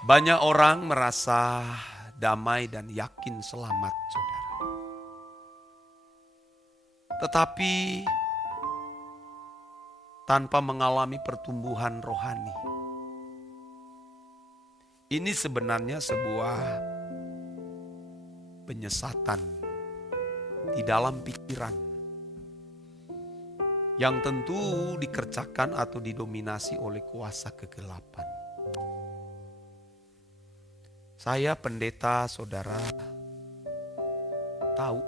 Banyak orang merasa damai dan yakin selamat, saudara. Tetapi tanpa mengalami pertumbuhan rohani. Ini sebenarnya sebuah penyesatan di dalam pikiran yang tentu dikerjakan atau didominasi oleh kuasa kegelapan. Saya pendeta, saudara, tahu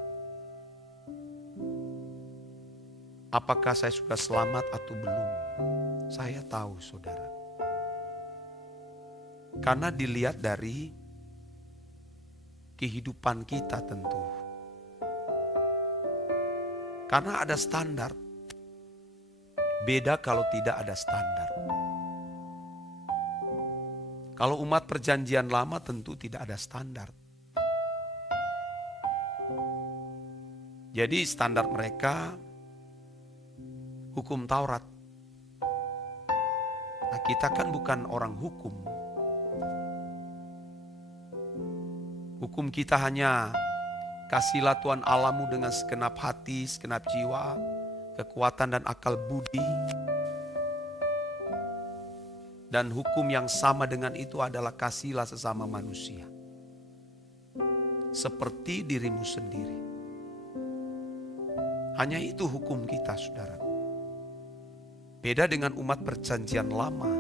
apakah saya sudah selamat atau belum. Saya tahu, saudara. Karena dilihat dari kehidupan kita tentu. Karena ada standar. Beda kalau tidak ada standar. Kalau umat perjanjian lama tentu tidak ada standar. Jadi standar mereka hukum Taurat. Nah, kita kan bukan orang hukum. Hukum kita hanya kasihlah Tuhan Allahmu dengan segenap hati, segenap jiwa, kekuatan dan akal budi. Dan hukum yang sama dengan itu adalah kasihlah sesama manusia. Seperti dirimu sendiri. Hanya itu hukum kita, saudara. Beda dengan umat perjanjian lama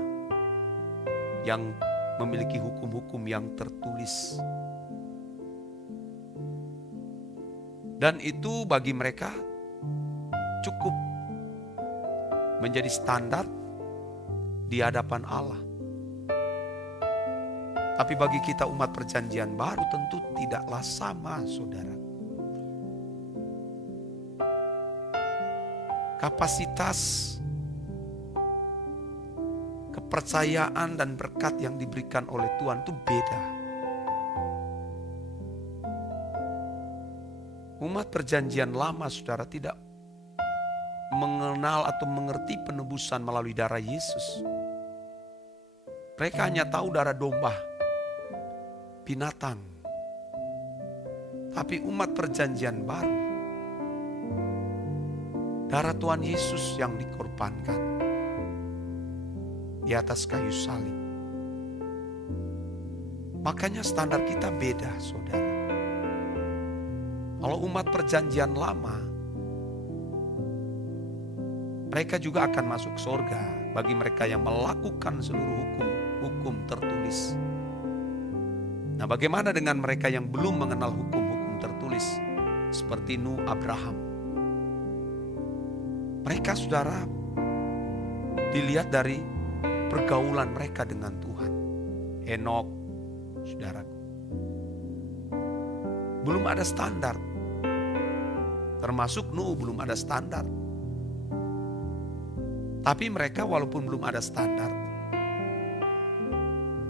yang memiliki hukum-hukum yang tertulis. Dan itu bagi mereka cukup menjadi standar di hadapan Allah. Tapi bagi kita umat perjanjian baru tentu tidaklah sama, saudara. Kapasitas, kepercayaan dan berkat yang diberikan oleh Tuhan itu beda. Umat perjanjian lama, saudara, tidak mengenal atau mengerti penebusan melalui darah Yesus. Mereka hanya tahu darah domba, binatang. Tapi umat perjanjian baru, darah Tuhan Yesus yang dikorbankan di atas kayu salib. Makanya standar kita beda, saudara. Kalau umat perjanjian lama, mereka juga akan masuk surga bagi mereka yang melakukan seluruh hukum tertulis. Nah, bagaimana dengan mereka yang belum mengenal hukum-hukum tertulis seperti Nuh, Abraham? Mereka, saudara, dilihat dari pergaulan mereka dengan Tuhan. Henokh, saudaraku, belum ada standar. Termasuk Nuh belum ada standar. Tapi mereka walaupun belum ada standar,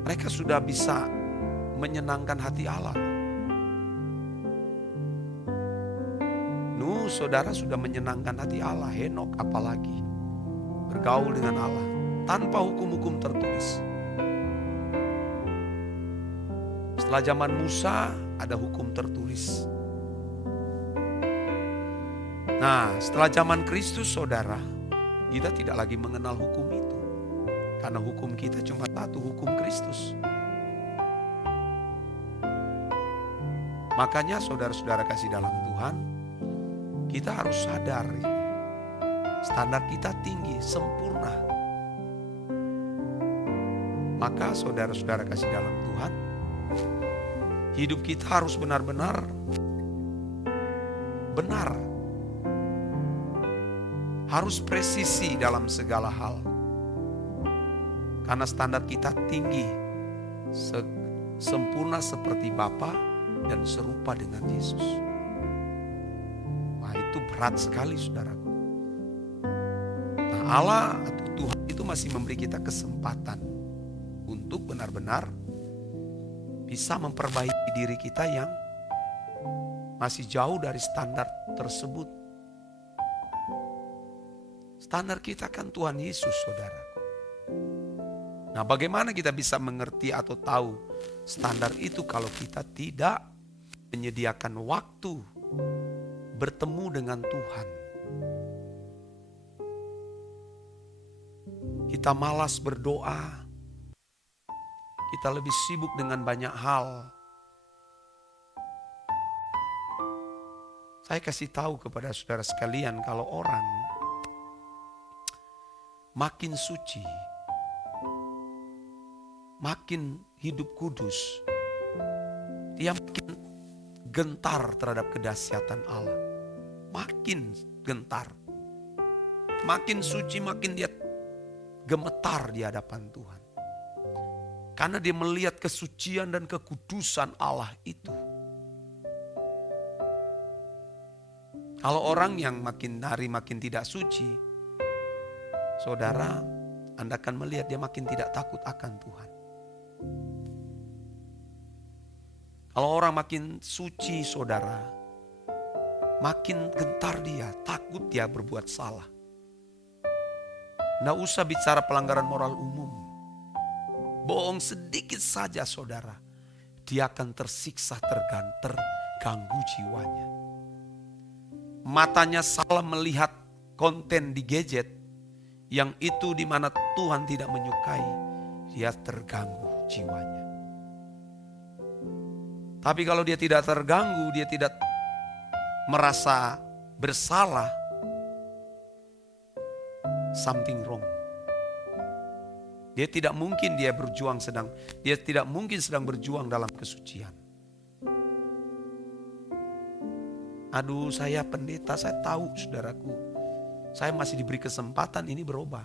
mereka sudah bisa menyenangkan hati Allah. Nuh, saudara, sudah menyenangkan hati Allah. Henokh apalagi bergaul dengan Allah tanpa hukum-hukum tertulis. Setelah zaman Musa ada hukum tertulis. Nah, setelah zaman Kristus, saudara, kita tidak lagi mengenal hukum itu. Karena hukum kita cuma satu, hukum Kristus. Makanya saudara-saudara kasih dalam Tuhan, kita harus sadar ini. Standar kita tinggi, sempurna. Maka saudara-saudara kasih dalam Tuhan, hidup kita harus benar-benar benar. Harus presisi dalam segala hal. Karena standar kita tinggi, sempurna seperti Bapa dan serupa dengan Yesus. Wah, itu berat sekali, saudaraku. Nah, Allah atau Tuhan itu masih memberi kita kesempatan untuk benar-benar bisa memperbaiki diri kita yang masih jauh dari standar tersebut. Standar kita kan Tuhan Yesus, saudara. Nah, bagaimana kita bisa mengerti atau tahu standar itu kalau kita tidak menyediakan waktu bertemu dengan Tuhan? Kita malas berdoa, kita lebih sibuk dengan banyak hal. Saya kasih tahu kepada saudara sekalian, kalau orang makin suci, makin hidup kudus, dia makin gentar terhadap kedahsyatan Allah. Makin gentar. Makin suci, makin dia gemetar di hadapan Tuhan. Karena dia melihat kesucian dan kekudusan Allah itu. Kalau orang yang makin hari makin tidak suci, saudara, Anda akan melihat dia makin tidak takut akan Tuhan. Kalau orang makin suci, saudara, makin gentar dia, takut dia berbuat salah. Nggak usah bicara pelanggaran moral umum. Bohong sedikit saja, saudara, dia akan tersiksa, terganggu jiwanya. Matanya salah melihat konten di gadget yang itu di mana Tuhan tidak menyukai, dia terganggu jiwanya. Tapi kalau dia tidak terganggu, dia tidak merasa bersalah, something wrong. Dia tidak mungkin sedang berjuang dalam kesucian. Aduh, saya pendeta, saya tahu saudaraku, saya masih diberi kesempatan ini berubah.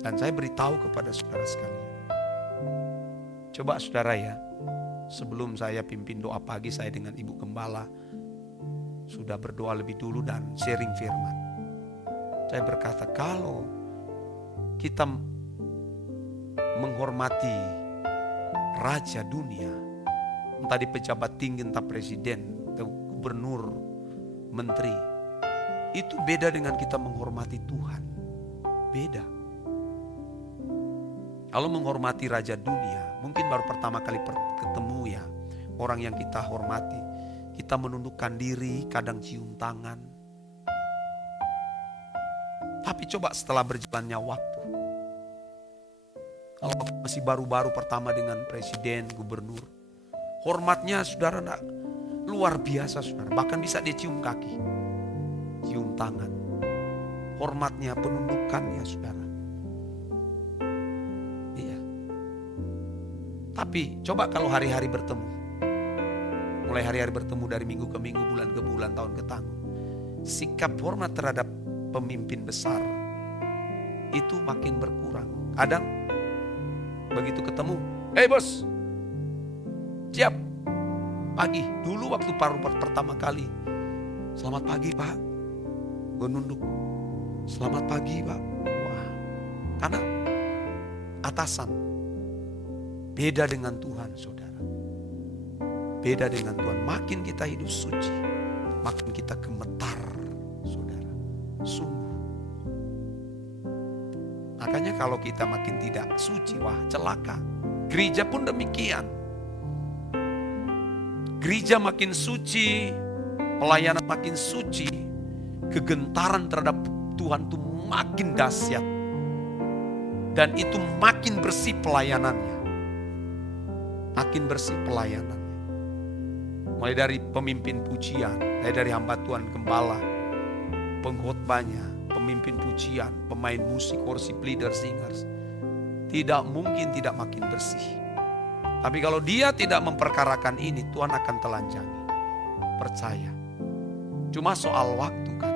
Dan saya beritahu kepada saudara sekalian. Coba saudara ya, sebelum saya pimpin doa pagi, saya dengan Ibu Gembala sudah berdoa lebih dulu dan sharing firman. Saya berkata, kalau kita menghormati raja dunia, entah di pejabat tinggi, entah presiden, entah gubernur, menteri, itu beda dengan kita menghormati Tuhan. Beda. Kalau menghormati raja dunia, mungkin baru pertama kali ketemu ya orang yang kita hormati, kita menundukkan diri, kadang cium tangan. Tapi coba setelah berjalannya waktu, kalau masih baru-baru pertama dengan presiden, gubernur, hormatnya saudara luar biasa, saudara. Bahkan bisa dia cium kaki, cium tangan. Hormatnya, penundukannya, saudara. Iya. Tapi coba kalau hari-hari bertemu, mulai hari-hari bertemu dari minggu ke minggu, bulan ke bulan, tahun ke tahun, sikap hormat terhadap pemimpin besar itu makin berkurang. Kadang begitu ketemu, bos, siap, pagi. Dulu waktu pertama kali, selamat pagi pak, gue nunduk, selamat pagi pak. Wah, karena atasan. Beda dengan Tuhan, saudara. Beda dengan Tuhan. Makin kita hidup suci, makin kita gemetar, saudara. Sungguh. Makanya kalau kita makin tidak suci, wah celaka. Gereja pun demikian. Gereja makin suci, pelayanan makin suci, kegentaran terhadap Tuhan itu makin dahsyat. Dan itu makin bersih pelayanannya. Makin bersih pelayanannya. Mulai dari pemimpin pujian, mulai dari hamba Tuhan, gembala, pengkhotbahnya, pemimpin pujian, pemain musik, worship leader, singers. Tidak mungkin tidak makin bersih. Tapi kalau dia tidak memperkarakan ini, Tuhan akan telanjangi. Percaya. Cuma soal waktu kan.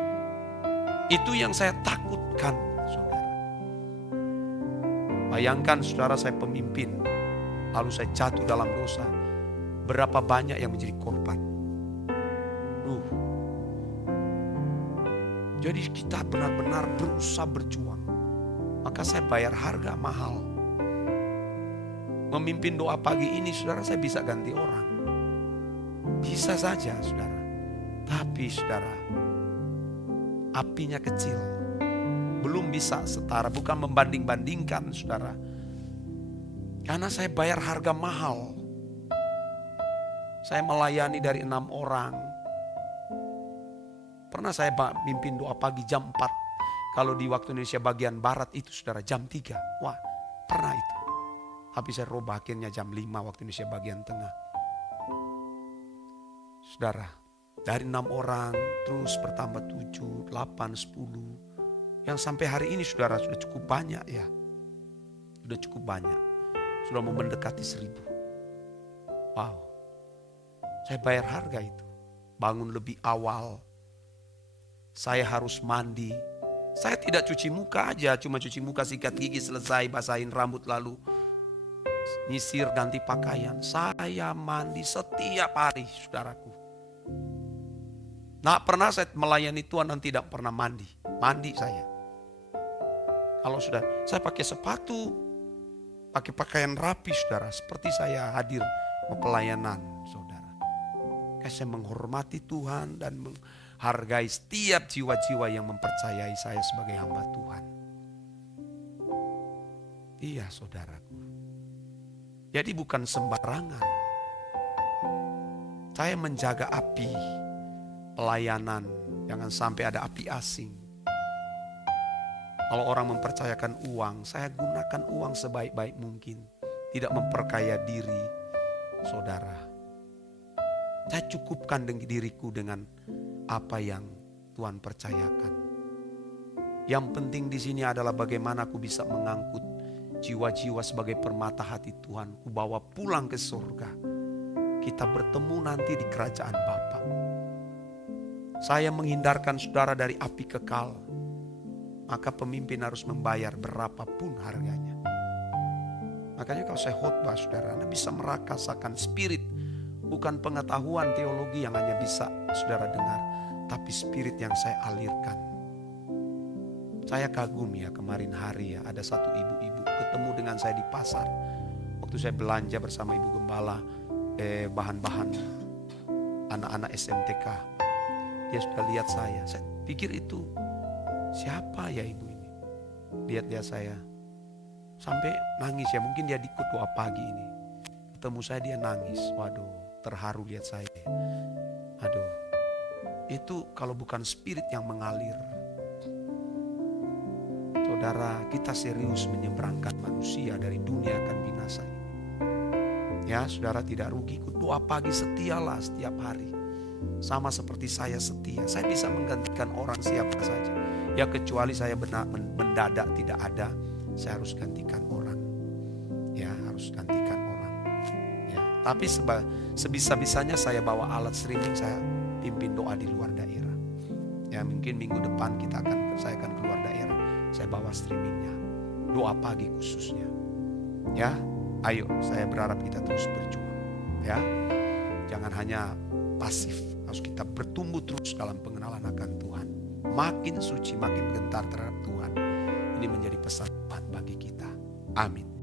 Itu yang saya takutkan, saudara. Bayangkan saudara, saya pemimpin, lalu saya jatuh dalam dosa. Berapa banyak yang menjadi korban. Jadi kita benar-benar berusaha berjuang. Maka saya bayar harga mahal. Memimpin doa pagi ini, saudara, saya bisa ganti orang. Bisa saja, saudara. Tapi, saudara, apinya kecil. Belum bisa setara, bukan membanding-bandingkan, saudara. Karena saya bayar harga mahal. Saya melayani dari 6 orang. Pernah saya mimpin doa pagi jam 4. Kalau di waktu Indonesia bagian Barat itu saudara jam 3. Wah, pernah itu. Tapi saya rubah akhirnya jam 5 waktu Indonesia bagian tengah. Saudara, dari 6 orang terus bertambah 7, 8, 10. Yang sampai hari ini saudara sudah cukup banyak ya. Sudah cukup banyak. Sudah mau mendekati 1000. Wow. Saya bayar harga itu. Bangun lebih awal. Saya harus mandi. Saya tidak cuci muka aja. Cuma cuci muka, sikat gigi, selesai, basahin rambut lalu nyisir, ganti pakaian. Saya mandi setiap hari saudaraku. Nah, pernah saya melayani Tuhan dan tidak pernah mandi. Mandi saya. Kalau sudah, saya pakai sepatu, pakai pakaian rapi saudara. Seperti saya hadir ke pelayanan saudara. Karena saya menghormati Tuhan dan menghargai setiap jiwa-jiwa yang mempercayai saya sebagai hamba Tuhan. Iya saudaraku. Jadi bukan sembarangan. Saya menjaga api pelayanan. Jangan sampai ada api asing. Kalau orang mempercayakan uang, saya gunakan uang sebaik-baik mungkin. Tidak memperkaya diri, saudara. Saya cukupkan diriku dengan apa yang Tuhan percayakan. Yang penting di sini adalah bagaimana aku bisa mengangkut jiwa-jiwa sebagai permata hati Tuhan. Ku bawa pulang ke surga. Kita bertemu nanti di kerajaan Bapa. Saya menghindarkan saudara dari api kekal. Maka pemimpin harus membayar berapapun harganya. Makanya kalau saya khotbah saudara, Anda bisa merasakan spirit. Bukan pengetahuan teologi yang hanya bisa saudara dengar. Tapi spirit yang saya alirkan. Saya kagum ya kemarin hari ya. Ada satu ibu-ibu ketemu dengan saya di pasar. Waktu saya belanja bersama ibu gembala. Bahan-bahan anak-anak SMTK. Dia sudah lihat saya. Saya pikir itu siapa ya ibu ini. Lihat saya. Sampai nangis ya. Mungkin dia ikut doa pagi ini. Ketemu saya dia nangis. Waduh. Terharu lihat saya. Aduh, itu kalau bukan spirit yang mengalir. Saudara, kita serius menyeberangkan manusia dari dunia akan binasa ini. Ya, saudara tidak rugi. Doa pagi setialah setiap hari. Sama seperti saya setia. Saya bisa menggantikan orang siapa saja. Ya kecuali saya mendadak tidak ada, saya harus gantikan orang. Ya, harus gantikan orang. Tapi sebisa-bisanya saya bawa alat streaming, saya pimpin doa di luar daerah. Ya mungkin minggu depan saya akan keluar daerah, saya bawa streamingnya. Doa pagi khususnya. Ya, ayo saya berharap kita terus berjuang. Ya, jangan hanya pasif, harus kita bertumbuh terus dalam pengenalan akan Tuhan. Makin suci, makin gentar terhadap Tuhan. Ini menjadi pesan Tuhan bagi kita. Amin.